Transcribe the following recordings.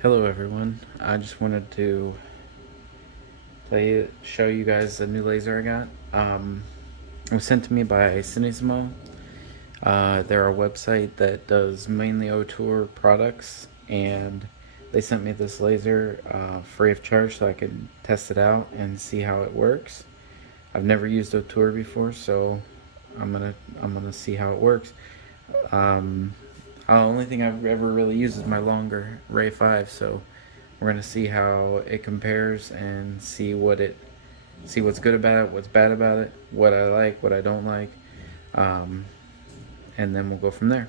Hello everyone. I just wanted to show you guys a new laser I got. It was sent to me by Cinesimo. They're a website that does mainly Ortur products, and they sent me this laser free of charge so I could test it out and see how it works. I've never used Ortur before, so I'm gonna see how it works. Um, the only thing I've ever really used is my longer Ray 5, so we're gonna see how it compares and see what's good about it, what's bad about it, what I like, what I don't like, um, and then we'll go from there.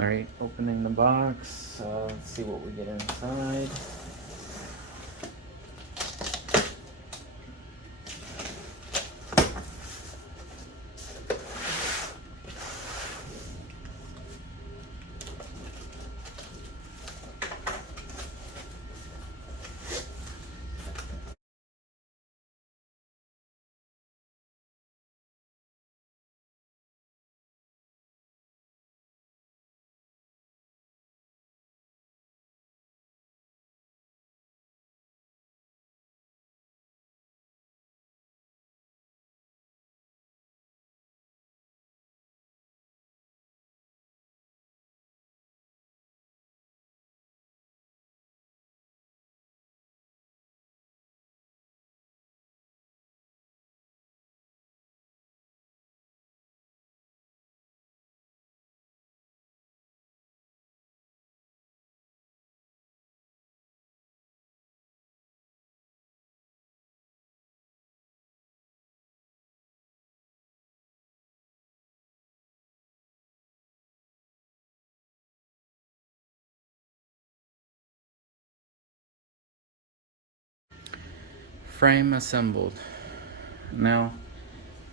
All right, opening the box. Let's see what we get inside. Frame assembled. Now,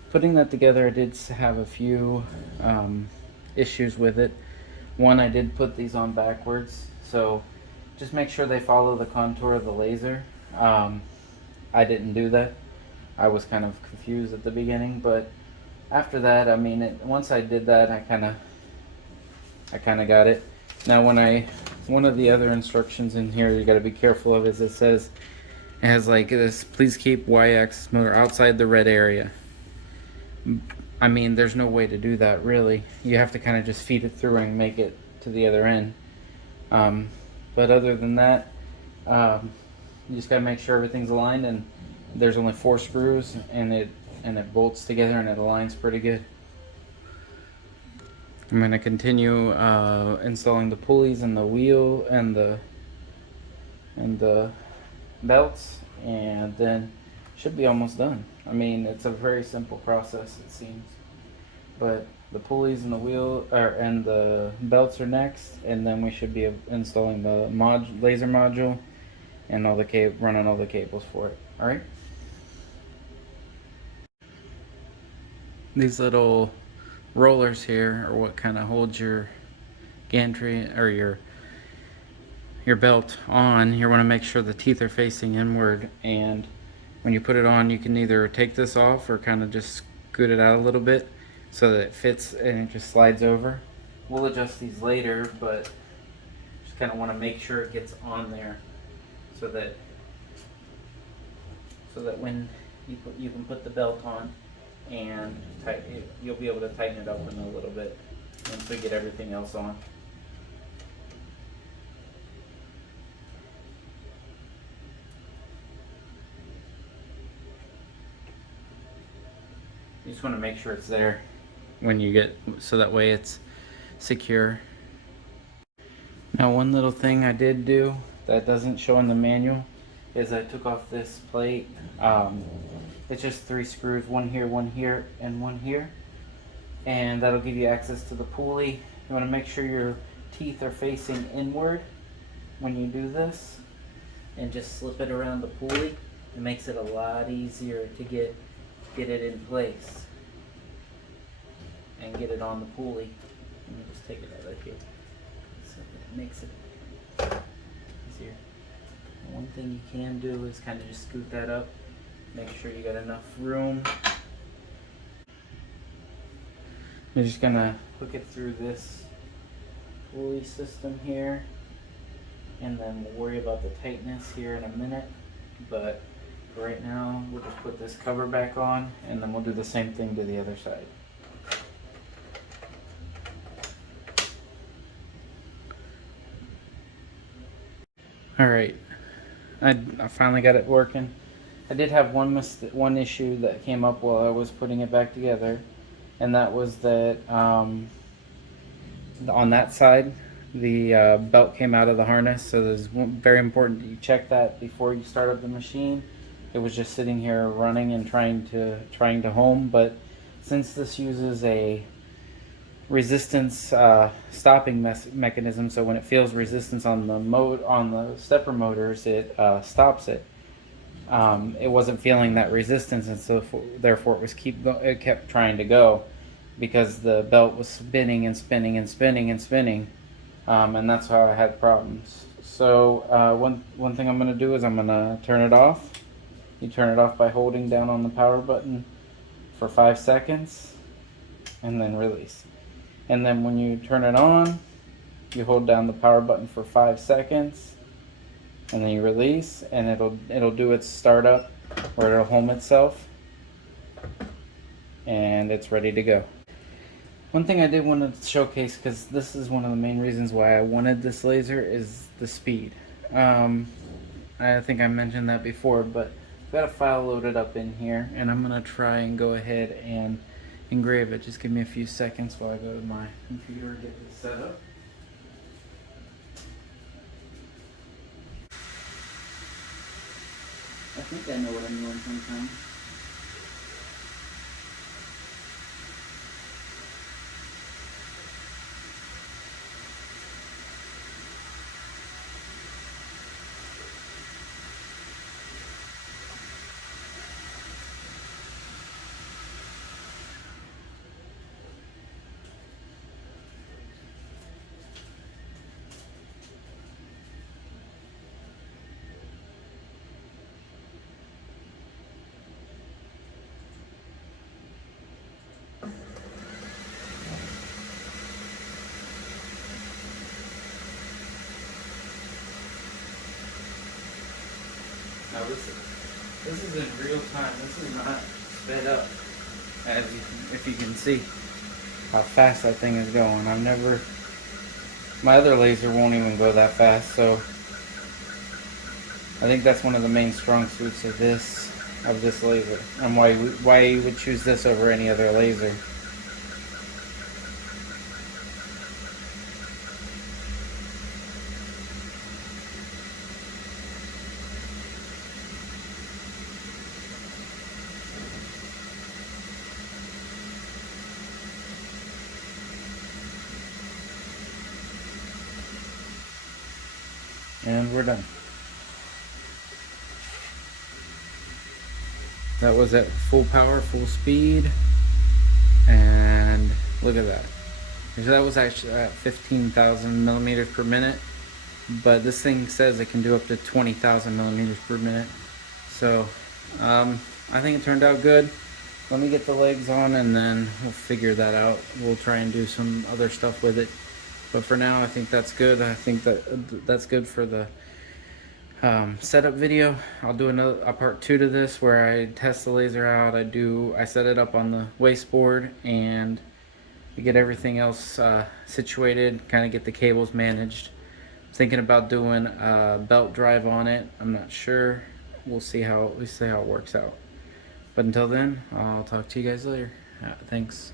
putting that together, I did have a few issues with it. One, I did put these on backwards, so just make sure they follow the contour of the laser. I didn't do that. I was kind of confused at the beginning, but after that, I mean, once I did that, I kind of got it. Now, one of the other instructions in here you got to be careful of is it says it has like this: please keep y-axis motor outside the red area. I mean, there's no way to do that really. You have to kind of just feed it through and make it to the other end. But other than that, you just gotta make sure everything's aligned, and there's only 4 screws, and it bolts together and it aligns pretty good. I'm gonna continue installing the pulleys and the wheel and the belts, and then should be almost done. I mean, it's a very simple process, it seems, but the pulleys and the wheel and the belts are next, and then we should be installing the laser module and running all the cables for it. All right. These little rollers here are what kind of holds your gantry or your belt on. You want to make sure the teeth are facing inward, and when you put it on, you can either take this off or kind of just scoot it out a little bit so that it fits and it just slides over. We'll adjust these later, but just kind of want to make sure it gets on there so that when you can put the belt on and you'll be able to tighten it up in a little bit once we get everything else on. You just want to make sure it's there when you get, so that way it's secure. Now, one little thing I did do that doesn't show in the manual is I took off this plate. It's just 3 screws, one here, and one here, and that'll give you access to the pulley. You want to make sure your teeth are facing inward when you do this, and just slip it around the pulley. It makes it a lot easier to get it in place and get it on the pulley. Let me just take it out of here so that it makes it easier. One thing you can do is kind of just scoot that up, make sure you got enough room. You're just gonna hook it through this pulley system here, and then we'll worry about the tightness here in a minute. But for right now, we'll just put this cover back on, and then we'll do the same thing to the other side. Alright, I finally got it working. I did have one issue that came up while I was putting it back together, and that was that on that side, the belt came out of the harness, so it's very important that you check that before you start up the machine. It was just sitting here running and trying to home, but since this uses a resistance stopping mechanism, so when it feels resistance on the stepper motors, it stops it. It wasn't feeling that resistance, and so therefore it kept trying to go because the belt was spinning and spinning and spinning and spinning, and that's how I had problems. So one thing I'm going to do is I'm going to turn it off. You turn it off by holding down on the power button for 5 seconds and then release. And then when you turn it on, you hold down the power button for 5 seconds and then you release, and it'll do its startup, or it'll home itself, and it's ready to go. One thing I did want to showcase, because this is one of the main reasons why I wanted this laser, is the speed. I think I mentioned that before, but I've got a file loaded up in here, and I'm going to try and go ahead and engrave it. Just give me a few seconds while I go to my computer and get this set up. I think I know what I'm doing sometimes. Now this is in real time. This is not sped up, as if you can see how fast that thing is going. My other laser won't even go that fast, so I think that's one of the main strong suits of this laser, and why you would choose this over any other laser. And we're done. That was at full power, full speed, and look at that. So that was actually at 15,000 millimeters per minute, but this thing says it can do up to 20,000 millimeters per minute. So I think it turned out good. Let me get the legs on, and then we'll figure that out. We'll try and do some other stuff with it. But for now, I think that's good. I think that's good for the setup video. I'll do a part 2 to this where I test the laser out. I set it up on the wasteboard and we get everything else situated, kind of get the cables managed. I'm thinking about doing a belt drive on it. I'm not sure. We'll see how it works out. But until then, I'll talk to you guys later. Thanks.